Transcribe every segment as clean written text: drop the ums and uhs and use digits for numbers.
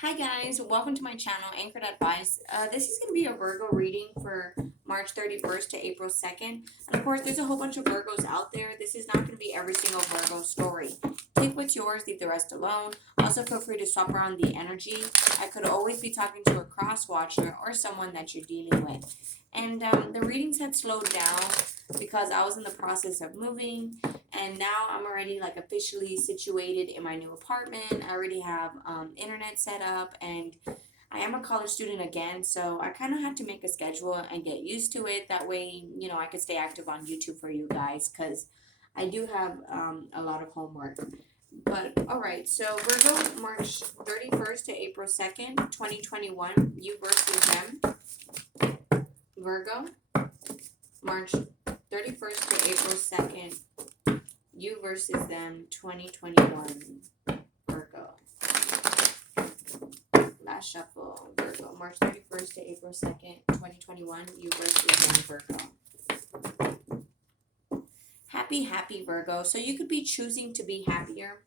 Hi guys, welcome to my channel, Anchored Advice. This is going to be a Virgo reading for March 31st to April 2nd. And of course, there's a whole bunch of Virgos out there. This is not going to be every single Virgo story. Take what's yours, leave the rest alone. Also, feel free to swap around the energy. I could always be talking to a cross watcher or someone that you're dealing with. And the readings had slowed down because I was in the process of moving, and now I'm already like officially situated in my new apartment. I already have internet set up, and I am a college student again, so I kind of had to make a schedule and get used to it. That way, I could stay active on YouTube for you guys, because I do have a lot of homework. But all right, so Virgo, March 31st to April 2nd, 2021, you versus them. Virgo, March 31st to April 2nd, you versus them, 2021, Virgo. Last shuffle, Virgo, March 31st to April 2nd, 2021, you versus them, Virgo. Happy Virgo. So you could be choosing to be happier.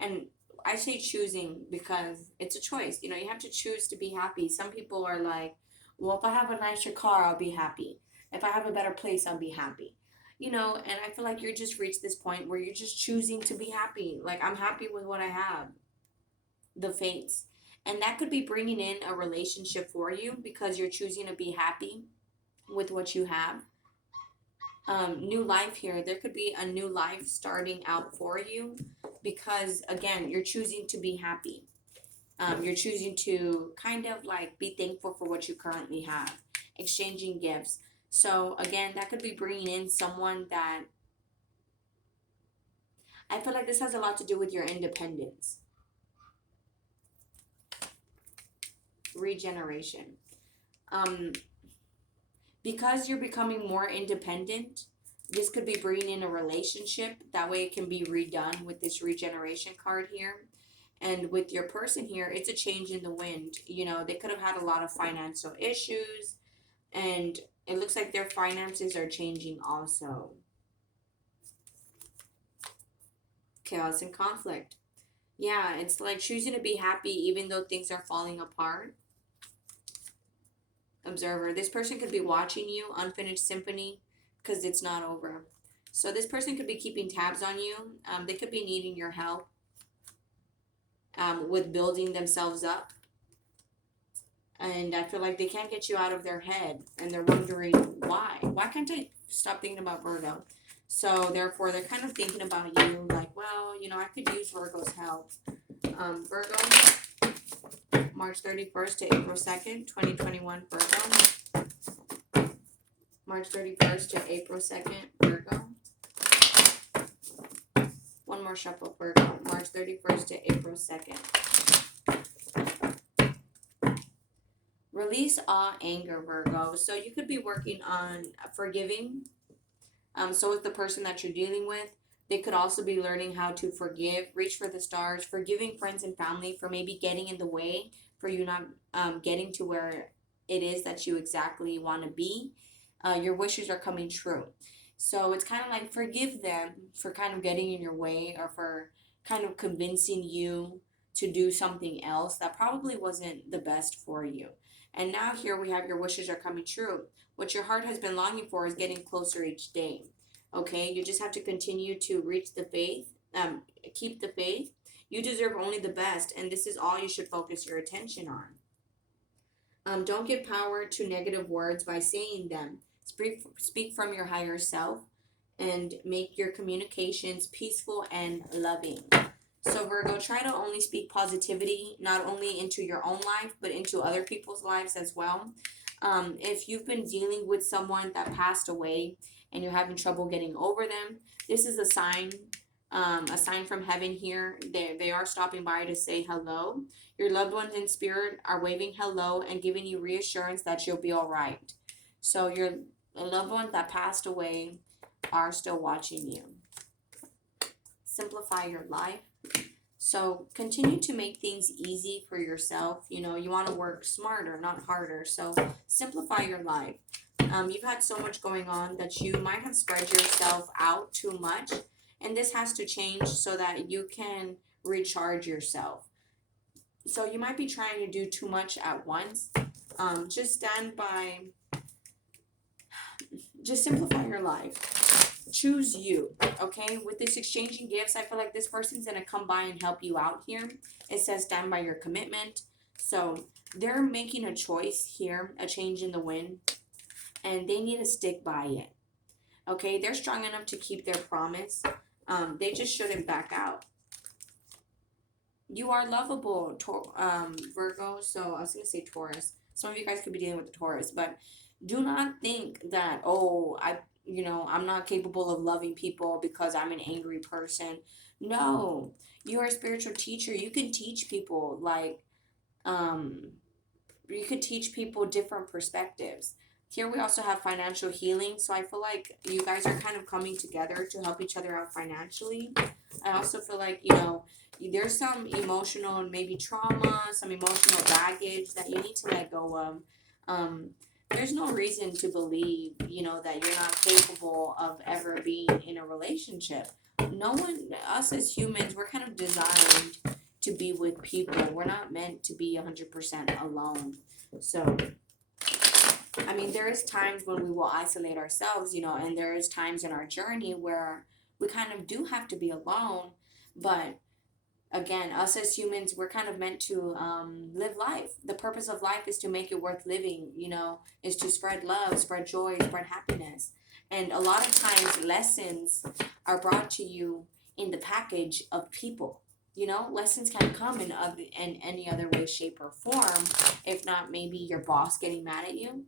And I say choosing because it's a choice. You have to choose to be happy. Some people are like, well, if I have a nicer car, I'll be happy. If I have a better place, I'll be happy. And I feel like you're just reached this point where you're just choosing to be happy. Like, I'm happy with what I have, the fates. And that could be bringing in a relationship for you because you're choosing to be happy with what you have. New life here. There could be a new life starting out for you because, again, you're choosing to be happy. You're choosing to kind of like be thankful for what you currently have, exchanging gifts. So, again, that could be bringing in someone that I feel like this has a lot to do with your independence, regeneration. Um, because you're becoming more independent, this could be bringing in a relationship. That way it can be redone with this regeneration card here. And with your person here, it's a change in the wind. They could have had a lot of financial issues, and it looks like their finances are changing also. Chaos and conflict. Yeah, it's like choosing to be happy even though things are falling apart. Observer. This person could be watching you, unfinished symphony, because it's not over. So this person could be keeping tabs on you. They could be needing your help with building themselves up. And I feel like they can't get you out of their head. And they're wondering why. Why can't I stop thinking about Virgo? So therefore, they're kind of thinking about you like, well, I could use Virgo's help. Virgo, March 31st to April 2nd, 2021, Virgo. March 31st to April 2nd, Virgo. One more shuffle, Virgo. March 31st to April 2nd. Release all anger, Virgo. So you could be working on forgiving. So with the person that you're dealing with, they could also be learning how to forgive, reach for the stars, forgiving friends and family for maybe getting in the way, for you not getting to where it is that you exactly want to be. Your wishes are coming true. So it's kind of like forgive them for kind of getting in your way, or for kind of convincing you to do something else that probably wasn't the best for you. And now here we have your wishes are coming true. What your heart has been longing for is getting closer each day. Okay, you just have to continue to reach the faith, keep the faith. You deserve only the best, and this is all you should focus your attention on. Don't give power to negative words by saying them. Speak from your higher self and make your communications peaceful and loving. So, Virgo, try to only speak positivity, not only into your own life, but into other people's lives as well. If you've been dealing with someone that passed away and you're having trouble getting over them, this is a sign from heaven here. They are stopping by to say hello. Your loved ones in spirit are waving hello and giving you reassurance that you'll be all right. So your loved ones that passed away are still watching you. Simplify your life. So continue to make things easy for yourself. You want to work smarter, not harder. So simplify your life. You've had so much going on that you might have spread yourself out too much. And this has to change so that you can recharge yourself. So you might be trying to do too much at once. Just stand by, just simplify your life. Choose you, okay? With this exchanging gifts, I feel like this person's going to come by and help you out here. It says stand by your commitment. So they're making a choice here, a change in the wind, and they need to stick by it. Okay, they're strong enough to keep their promise. They just shouldn't back out. You are lovable, Virgo. So I was going to say Taurus. Some of you guys could be dealing with the Taurus, but do not think that, oh, I'm not capable of loving people because I'm an angry person. No, you are a spiritual teacher. You can teach people, like, um, you could teach people different perspectives. Here we also have financial healing. So I feel like you guys are kind of coming together to help each other out financially. I also feel like, there's some emotional, maybe trauma, some emotional baggage that you need to let go of. There's no reason to believe, that you're not capable of ever being in a relationship. No one, us as humans, we're kind of designed to be with people. We're not meant to be 100% alone. So, I mean, there is times when we will isolate ourselves, and there is times in our journey where we kind of do have to be alone. But again, us as humans, we're kind of meant to live life. The purpose of life is to make it worth living, is to spread love, spread joy, spread happiness. And a lot of times lessons are brought to you in the package of people. Lessons can come in any other way, shape, or form. If not, maybe your boss getting mad at you,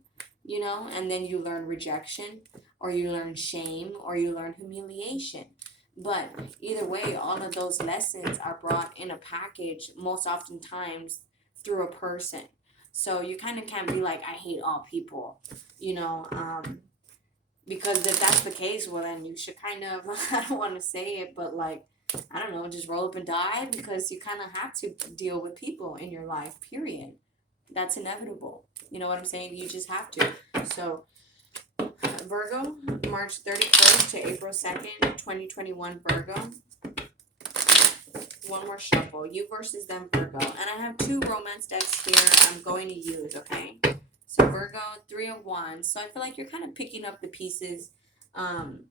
and then you learn rejection, or you learn shame, or you learn humiliation. But either way, all of those lessons are brought in a package, most oftentimes through a person. So you kind of can't be like, I hate all people, because if that's the case, well, then you should kind of, I don't want to say it, but like, I don't know, just roll up and die, because you kind of have to deal with people in your life, period. That's inevitable. You know what I'm saying? You just have to. So, Virgo, March 31st to April 2nd, 2021, Virgo. One more shuffle. You versus them, Virgo. And I have 2 romance decks here I'm going to use, okay? So, Virgo, 3 of Wands. So, I feel like you're kind of picking up the pieces, kind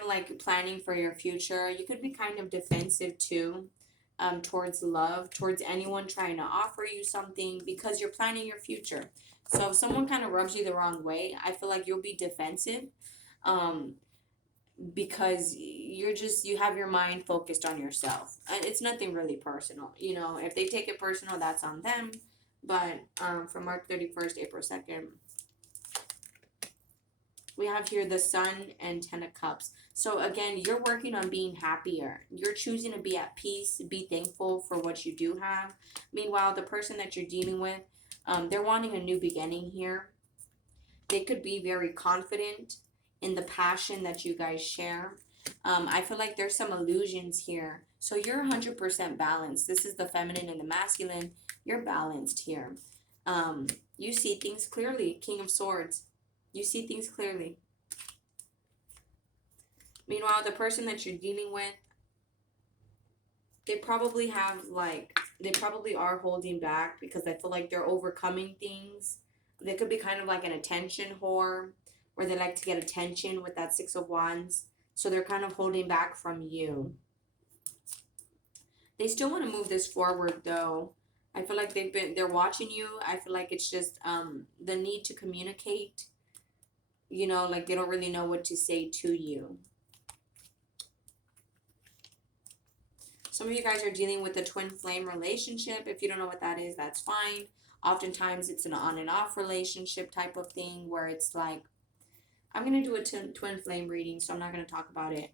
of like planning for your future. You could be kind of defensive, too, towards love, towards anyone trying to offer you something, because you're planning your future. So if someone kind of rubs you the wrong way, I feel like you'll be defensive, because you have your mind focused on yourself. And it's nothing really personal. If they take it personal, that's on them. But from March 31st, April 2nd, we have here the Sun and 10 of Cups. So again, you're working on being happier. You're choosing to be at peace, be thankful for what you do have. Meanwhile, the person that you're dealing with, they're wanting a new beginning here. They could be very confident in the passion that you guys share. I feel like there's some illusions here. So you're 100% balanced. This is the feminine and the masculine. You're balanced here. You see things clearly. King of Swords. You see things clearly. Meanwhile, the person that you're dealing with, they probably are holding back, because I feel like they're overcoming things. They could be kind of like an attention whore, where they like to get attention with that 6 of Wands. So they're kind of holding back from you. They still want to move this forward, though. I feel like they're watching you. I feel like it's just the need to communicate. Like they don't really know what to say to you. Some of you guys are dealing with a twin flame relationship. If you don't know what that is, that's fine. Oftentimes it's an on and off relationship type of thing, where it's like, I'm going to do a twin flame reading, so I'm not going to talk about it.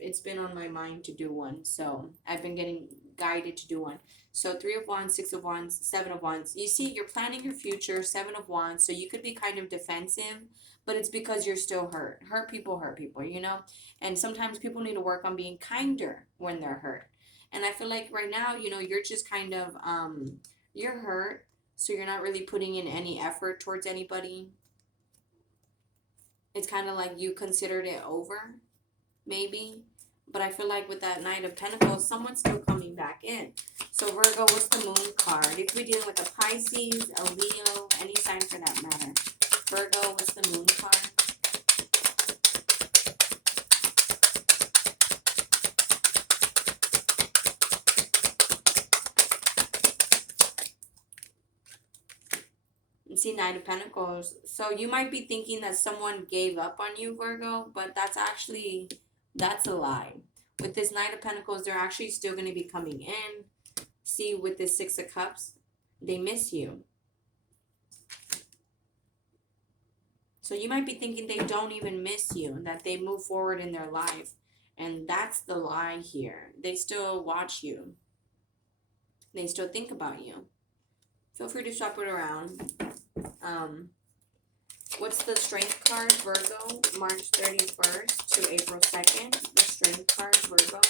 It's been on my mind to do one, so I've been getting guided to do one. So 3 of Wands, 6 of Wands, 7 of Wands. You see, you're planning your future, 7 of Wands, so you could be kind of defensive, but it's because you're still hurt. Hurt people, and sometimes people need to work on being kinder when they're hurt. And I feel like right now, you're just kind of, you're hurt, so you're not really putting in any effort towards anybody. It's kind of like you considered it over, maybe. But I feel like with that Knight of Pentacles, someone's still coming back in. So Virgo, what's the moon card? You could be dealing with a Pisces, a Leo, any sign for that matter. Virgo, what's the moon card? See, Knight of Pentacles. So you might be thinking that someone gave up on you, Virgo, but that's a lie. With this Knight of Pentacles, they're actually still going to be coming in. See, with this Six of Cups, they miss you. So you might be thinking they don't even miss you, that they move forward in their life. And that's the lie here. They still watch you. They still think about you. Feel free to shop it around. What's the Strength card, Virgo? March 31st to April 2nd. The Strength card, Virgo.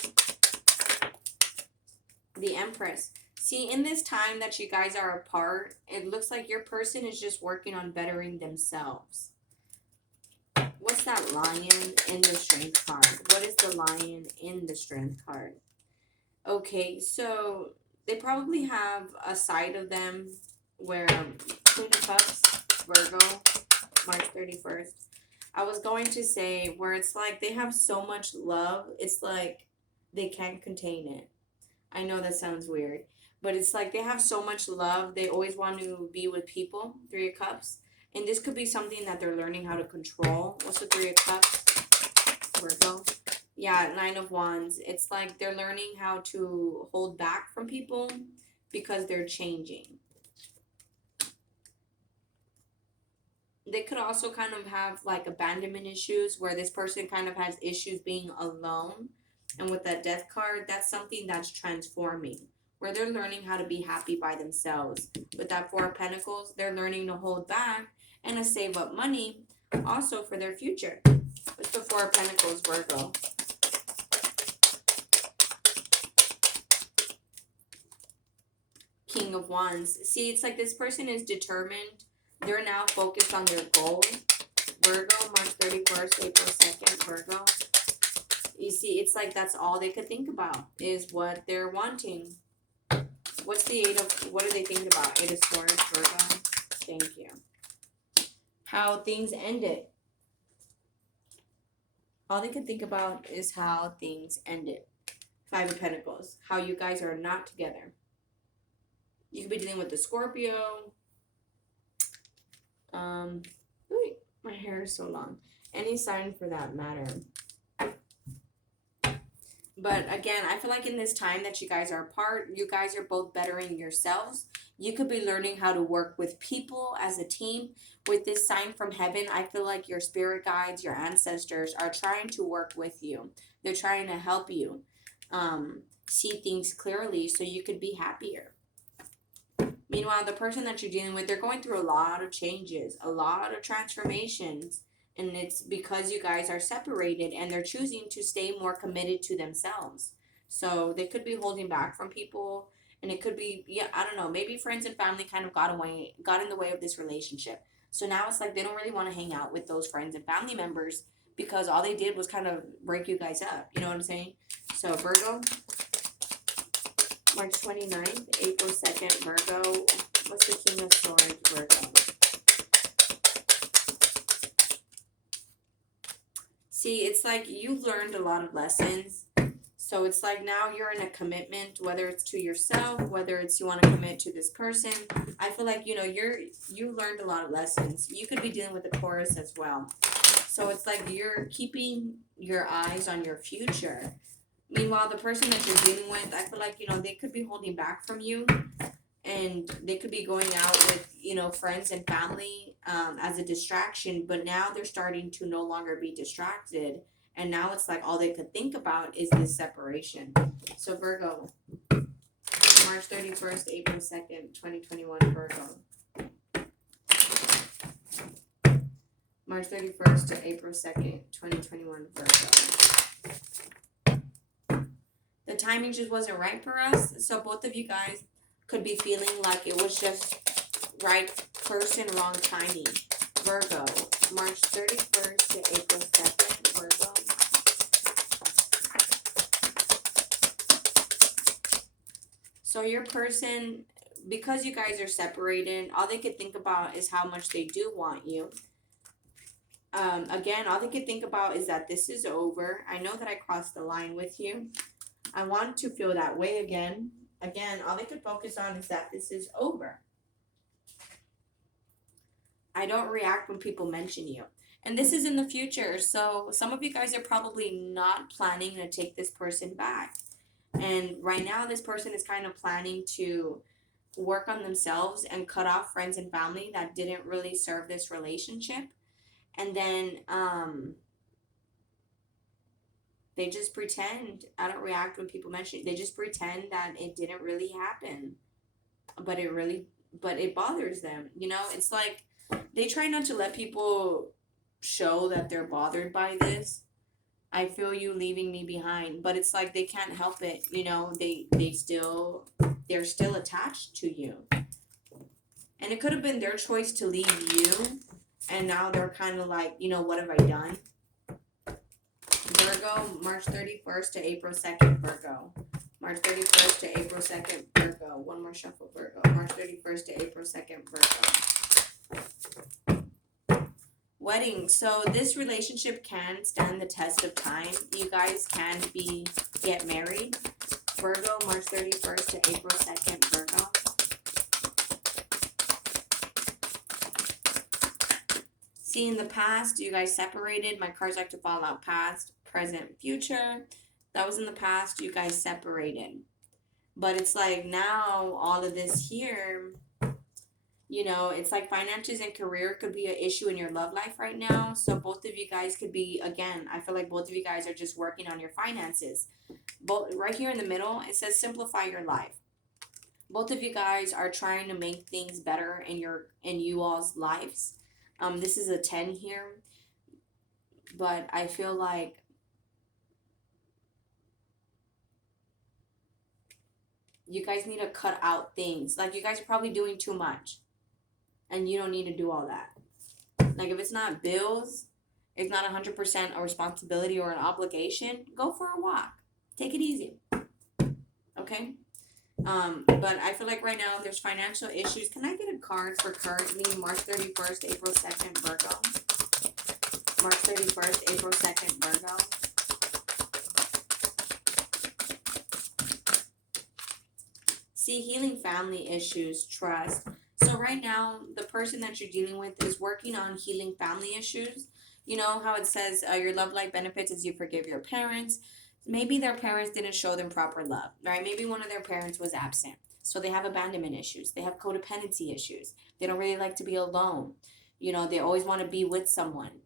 The Empress. See, in this time that you guys are apart, it looks like your person is just working on bettering themselves. What's that Lion in the Strength card? What is the Lion in the Strength card? Okay, so they probably have a side of them where Queen of Cups, Virgo, March 31st. I was going to say where it's like they have so much love, it's like they can't contain it. I know that sounds weird, but it's like they have so much love. They always want to be with people. Three of Cups. And this could be something that they're learning how to control. What's the Three of Cups? Virgo. Yeah, Nine of Wands. It's like they're learning how to hold back from people because they're changing. They could also kind of have like abandonment issues where this person kind of has issues being alone. And with that Death card, that's something that's transforming, where they're learning how to be happy by themselves. With that Four of Pentacles, they're learning to hold back and to save up money also for their future. What's the Four of Pentacles, Virgo? King of Wands. See, it's like this person is determined. They're now focused on their goals. Virgo, March 31st, April 2nd, Virgo. You see, it's like that's all they could think about is what they're wanting. What's the what are they thinking about? Eight of Swords, Virgo. Thank you. How things ended. All they could think about is how things ended. Five of Pentacles. How you guys are not together. You could be dealing with the Scorpio. Wait, my hair is so long. Any sign for that matter. But again, I feel like in this time that you guys are apart, you guys are both bettering yourselves. You could be learning how to work with people as a team. With this sign from heaven, I feel like your spirit guides, your ancestors are trying to work with you. They're trying to help you see things clearly so you could be happier. Meanwhile, the person that you're dealing with, they're going through a lot of changes, a lot of transformations. And it's because you guys are separated and they're choosing to stay more committed to themselves. So they could be holding back from people. And it could be, yeah, I don't know, maybe friends and family kind of got in the way of this relationship. So now it's like they don't really want to hang out with those friends and family members because all they did was kind of break you guys up. You know what I'm saying? So Virgo, March 29th, April 2nd, Virgo. What's the King of Swords, Virgo? See, it's like you've learned a lot of lessons. So it's like now you're in a commitment, whether it's to yourself, whether it's you want to commit to this person. I feel like, you know, you learned a lot of lessons. You could be dealing with the Taurus as well. So it's like you're keeping your eyes on your future. Meanwhile, the person that you're dealing with, I feel like, you know, they could be holding back from you. And they could be going out with, you know, friends and family as a distraction. But now they're starting to no longer be distracted. And now it's like all they could think about is this separation. So Virgo, March 31st, April 2nd, 2021, Virgo. March 31st to April 2nd, 2021, Virgo. The timing just wasn't right for us. So both of you guys could be feeling like it was just right person, wrong timing. Virgo, March 31st to April 2nd, Virgo. So your person, because you guys are separated, all they could think about is how much they do want you. Again, all they could think about is that this is over. I know that I crossed the line with you. I want to feel that way again. Again, all they could focus on is that this is over. I don't react when people mention you. And this is in the future. So some of you guys are probably not planning to take this person back. And right now, this person is kind of planning to work on themselves and cut off friends and family that didn't really serve this relationship. And then they just pretend. I don't react when people mention it. They just pretend that it didn't really happen. But it bothers them. You know, it's like they try not to let people show that they're bothered by this. I feel you leaving me behind, but it's like they can't help it. You know, they're still attached to you. And it could have been their choice to leave you, and now they're kind of like, you know, what have I done? Virgo, March 31st to April 2nd, Virgo. March 31st to April 2nd, Virgo. One more shuffle, Virgo. March 31st to April 2nd, Virgo. Wedding. So this relationship can stand the test of time. You guys can get married. Virgo, March 31st to April 2nd, Virgo. See, in the past, you guys separated. My cards like to fall out past, present, future. That was in the past. You guys separated. But it's like now all of this here, you know, it's like finances and career could be an issue in your love life right now. So both of you guys could be, again, I feel like both of you guys are just working on your finances. Both right here in the middle, it says simplify your life. Both of you guys are trying to make things better in you all's lives. This is a 10 here. But I feel like you guys need to cut out things. Like you guys are probably doing too much. And you don't need to do all that. Like if it's not bills, it's not 100% a responsibility or an obligation, go for a walk. Take it easy. Okay? But I feel like right now there's financial issues. Can I get a card for currently March 31st, April 2nd, Virgo? March 31st, April 2nd, Virgo. See, healing family issues, trust. So right now, the person that you're dealing with is working on healing family issues. You know how it says your love life benefits as you forgive your parents. Maybe their parents didn't show them proper love, right? Maybe one of their parents was absent. So they have abandonment issues. They have codependency issues. They don't really like to be alone. You know, they always want to be with someone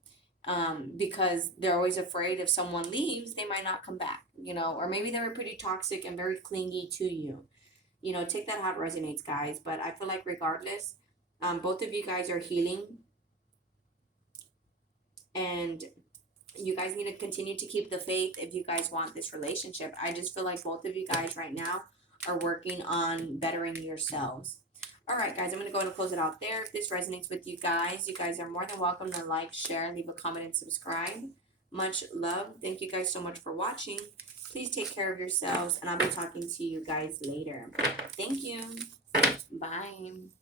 because they're always afraid if someone leaves, they might not come back, you know, or maybe they were pretty toxic and very clingy to you. You know, take that how it resonates, guys. But I feel like regardless, both of you guys are healing. And you guys need to continue to keep the faith if you guys want this relationship. I just feel like both of you guys right now are working on bettering yourselves. All right, guys, I'm going to go and close it out there. If this resonates with you guys are more than welcome to like, share, leave a comment, and subscribe. Much love. Thank you guys so much for watching. Please take care of yourselves, and I'll be talking to you guys later. Thank you. Bye.